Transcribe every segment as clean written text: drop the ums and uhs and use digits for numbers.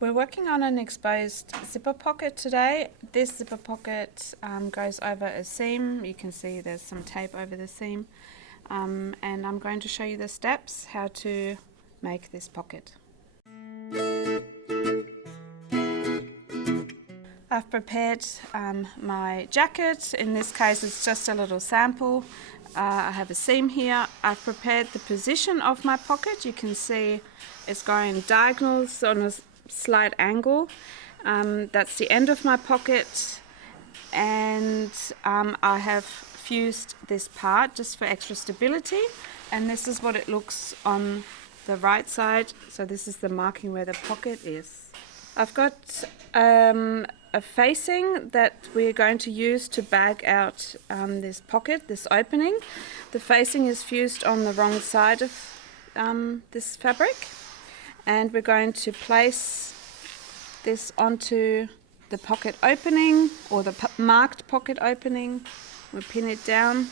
We're working on an exposed zipper pocket today. This zipper pocket goes over a seam. You can see there's some tape over the seam. And I'm going to show you the steps how to make this pocket. I've prepared my jacket. In this case it's just a little sample. I have a seam here. I've prepared the position of my pocket. You can see it's going diagonals on a slight angle. That's the end of my pocket, and I have fused this part just for extra stability, and this is what it looks on the right side. So this is the marking where the pocket is. I've got a facing that we're going to use to bag out this pocket, this opening. The facing is fused on the wrong side of this fabric, and we're going to place this onto the pocket opening, or the marked pocket opening. We'll pin it down.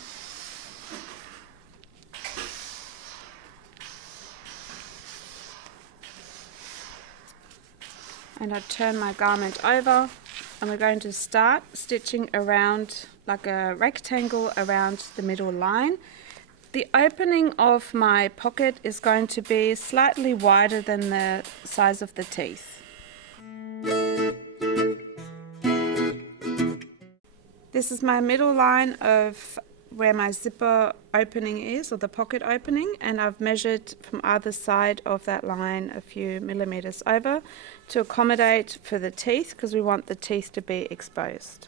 And I turn my garment over, and we're going to start stitching around like a rectangle around the middle line. The opening of my pocket is going to be slightly wider than the size of the teeth. This is my middle line of where my zipper opening is, or the pocket opening, and I've measured from either side of that line a few millimeters over to accommodate for the teeth, because we want the teeth to be exposed.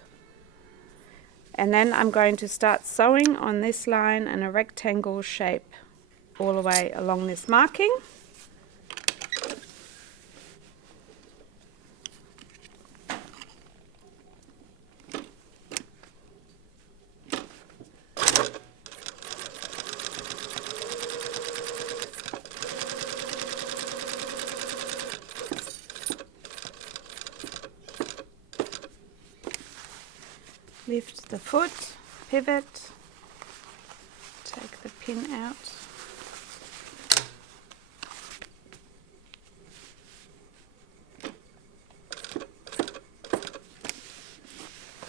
And then I'm going to start sewing on this line in a rectangle shape all the way along this marking. Lift the foot, pivot, take the pin out,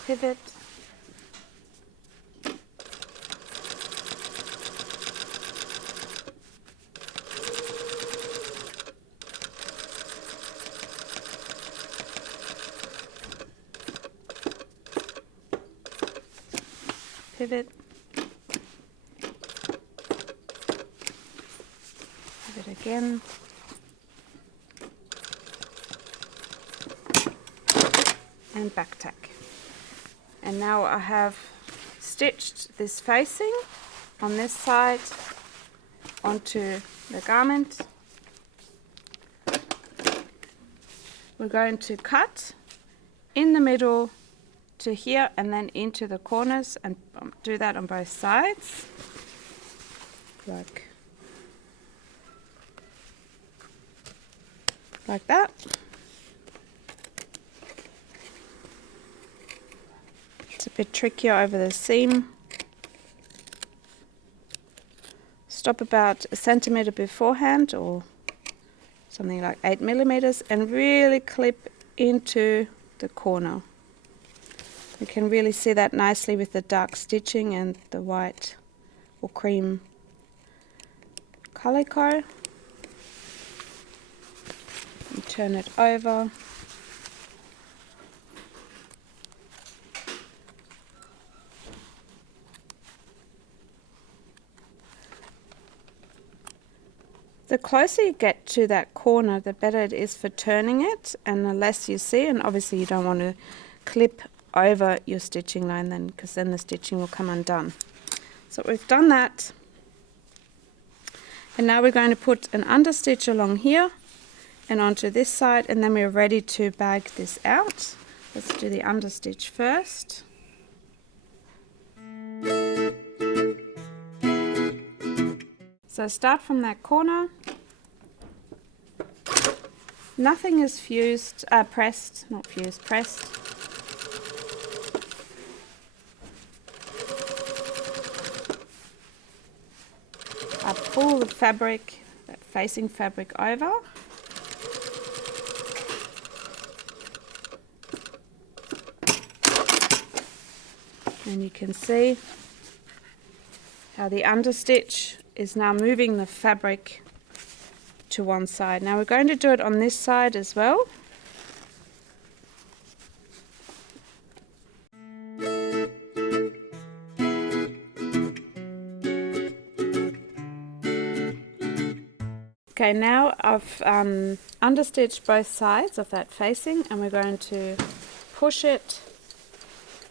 pivot, pivot, pivot again, and back tack. And now I have stitched this facing on this side onto the garment. We're going to cut in the middle to here and then into the corners, and do that on both sides, like that. It's a bit trickier over the seam. Stop about a centimeter beforehand, or something like 8 millimeters, and really clip into the corner. You can really see that nicely with the dark stitching and the white or cream calico. And turn it over. The closer you get to that corner, the better it is for turning it, and the less you see. And obviously you don't want to clip over your stitching line then, because then the stitching will come undone. So we've done that, and now we're going to put an understitch along here and onto this side, and then we're ready to bag this out. Let's do the understitch first. So start from that corner. Nothing is fused, pressed, not fused, pressed. pull the fabric, that facing fabric over. And you can see how the understitch is now moving the fabric to one side. Now we're going to do it on this side as well. Okay, now I've understitched both sides of that facing, and we're going to push it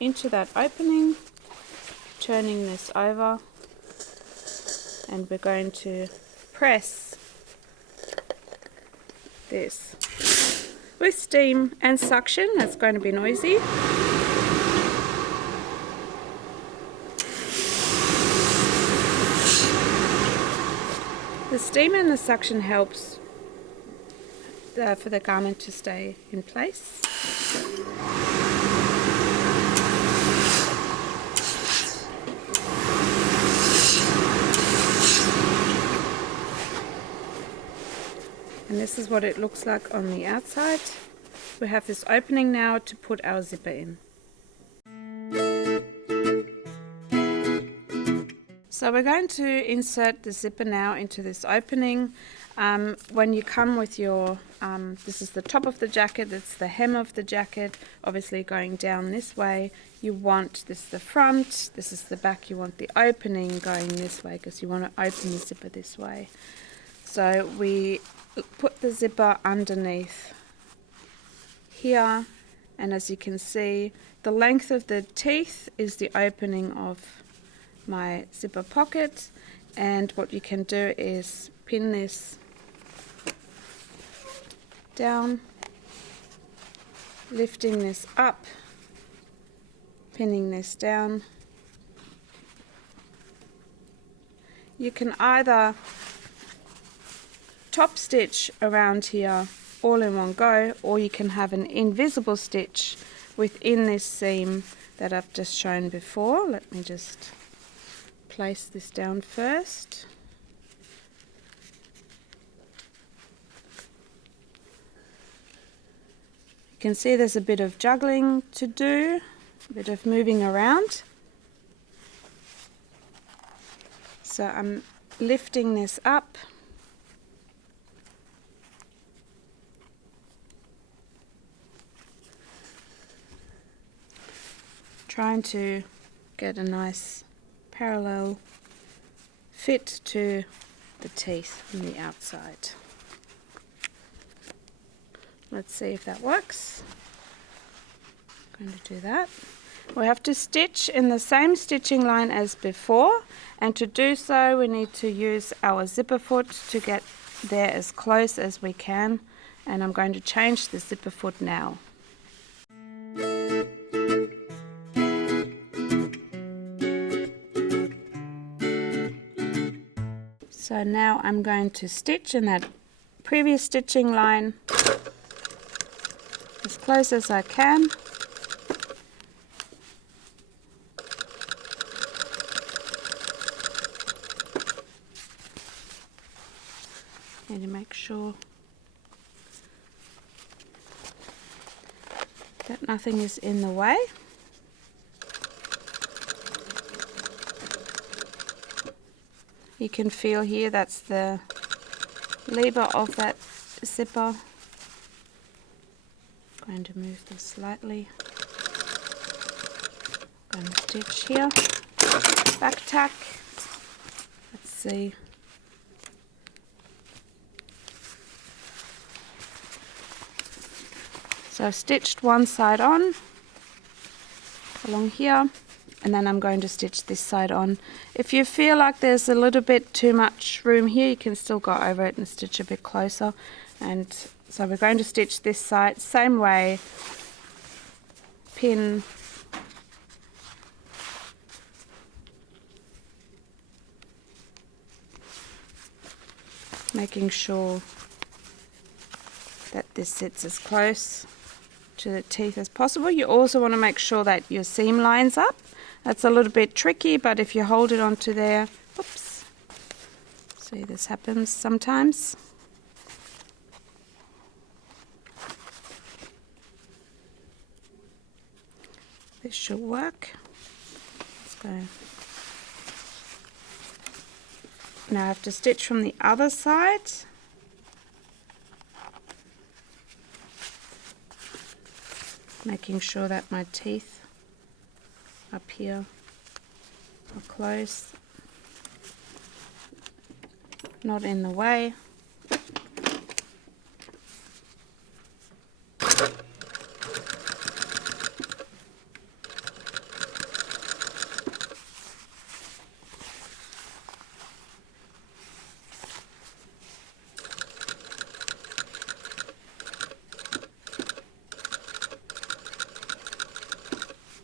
into that opening, turning this over, and we're going to press this with steam and suction. That's going to be noisy. The steam and the suction helps for the garment to stay in place. And this is what it looks like on the outside. We have this opening now to put our zipper in. So we're going to insert the zipper now into this opening. When you come with your, this is the top of the jacket, it's the hem of the jacket, obviously going down this way. You want, this is the front, this is the back, you want the opening going this way because you want to open the zipper this way. So we put the zipper underneath here, and as you can see, the length of the teeth is the opening of my zipper pocket, and what you can do is pin this down, lifting this up, pinning this down. You can either top stitch around here all in one go, or you can have an invisible stitch within this seam that I've just shown before. Let me just place this down first. You can see there's a bit of juggling to do, a bit of moving around. So I'm lifting this up, trying to get a nice parallel fit to the teeth from the outside. Let's see if that works. I'm going to do that. We have to stitch in the same stitching line as before, and to do so we need to use our zipper foot to get there as close as we can, and I'm going to change the zipper foot now. So now I'm going to stitch in that previous stitching line as close as I can. Need to make sure that nothing is in the way. You can feel here that's the lever of that zipper. I'm going to move this slightly. I'm going to stitch here, back tack. Let's see. So I've stitched one side on along here, and then I'm going to stitch this side on. If you feel like there's a little bit too much room here, you can still go over it and stitch a bit closer. And so we're going to stitch this side same way, pin, making sure that this sits as close to the teeth as possible. You also want to make sure that your seam lines up. That's a little bit tricky, but if you hold it onto there, oops. So See, this happens sometimes. This should work. Let's go. Now I have to stitch from the other side. Making sure that my teeth up here are close, not in the way.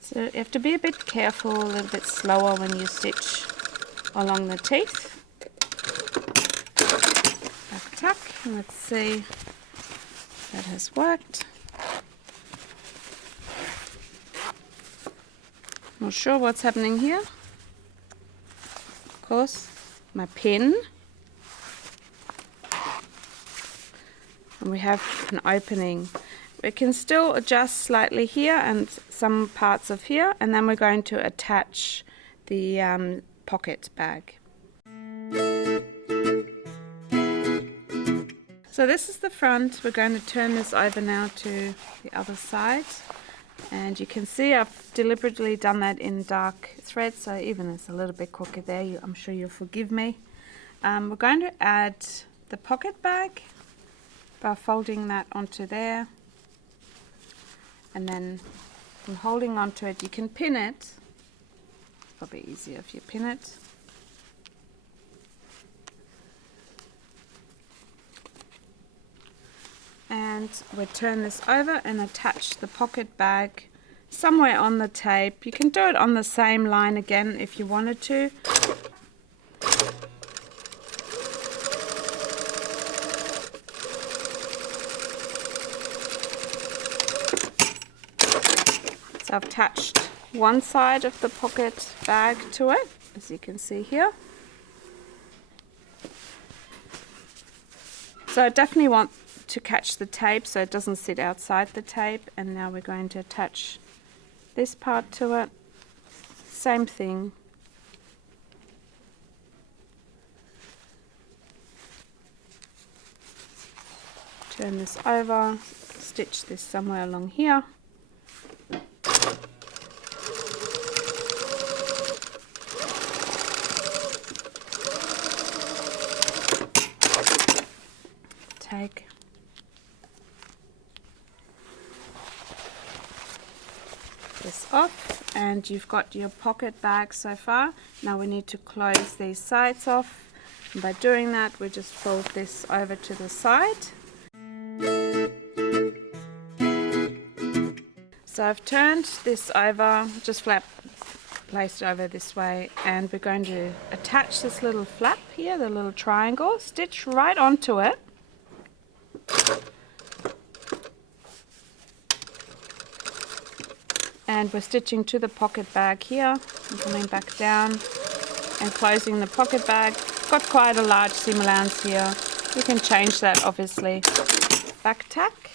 So you have to be a bit careful, a little bit slower when you stitch along the teeth. Back tuck, and let's see if that has worked. Not sure what's happening here. Of course, my pin. And we have an opening. We can still adjust slightly here and some parts of here, and then we're going to attach the pocket bag. So this is the front. We're going to turn this over now to the other side, and you can see I've deliberately done that in dark thread, so even it's a little bit crooked there, I'm sure you'll forgive me. We're going to add the pocket bag by folding that onto there. And then from holding onto it, you can pin it. It's probably easier if you pin it. And we turn this over and attach the pocket bag somewhere on the tape. You can do it on the same line again if you wanted to. So I've attached one side of the pocket bag to it, as you can see here. So I definitely want to catch the tape so it doesn't sit outside the tape. And now we're going to attach this part to it. Same thing. Turn this over, stitch this somewhere along here. Take this off, and you've got your pocket bag so far. Now we need to close these sides off, and by doing that we just fold this over to the side. So I've turned this over, just placed it over this way, and we're going to attach this little flap here, the little triangle, stitch right onto it. And we're stitching to the pocket bag here and coming back down and closing the pocket bag. Got quite a large seam allowance here. You can change that obviously. Back tack.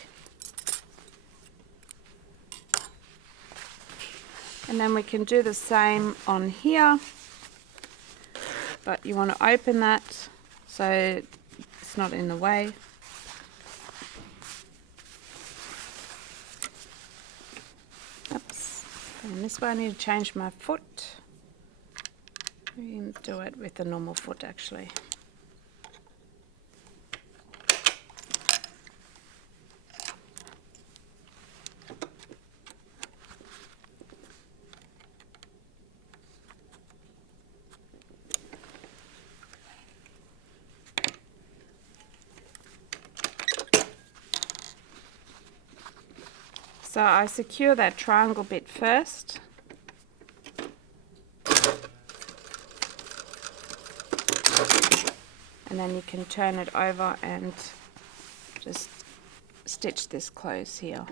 And then we can do the same on here. But you want to open that so it's not in the way. And this way I need to change my foot. We can do it with the normal foot actually. So I secure that triangle bit first. And then you can turn it over and just stitch this close here.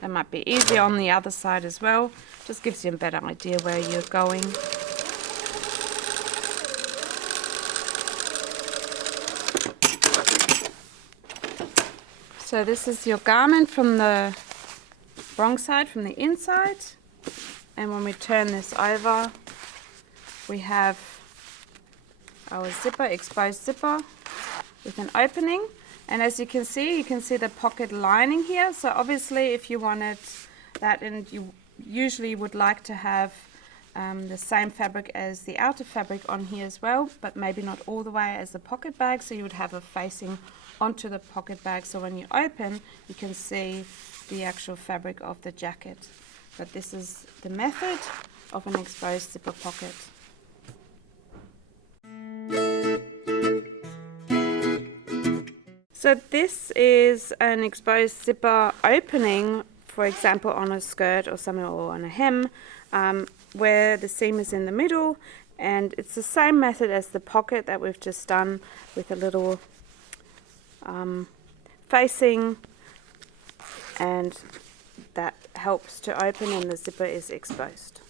That might be easier on the other side as well. Just gives you a better idea where you're going. So this is your garment from the wrong side, from the inside. And when we turn this over, we have our zipper, exposed zipper with an opening. And as you can see the pocket lining here. So obviously if you wanted that, and you usually would like to have the same fabric as the outer fabric on here as well, but maybe not all the way as the pocket bag, so you would have a facing onto the pocket bag, so when you open you can see the actual fabric of the jacket. But this is the method of an exposed zipper pocket. So this is an exposed zipper opening, for example on a skirt or something, or on a hem, where the seam is in the middle, and it's the same method as the pocket that we've just done, with a little facing, and that helps to open and the zipper is exposed.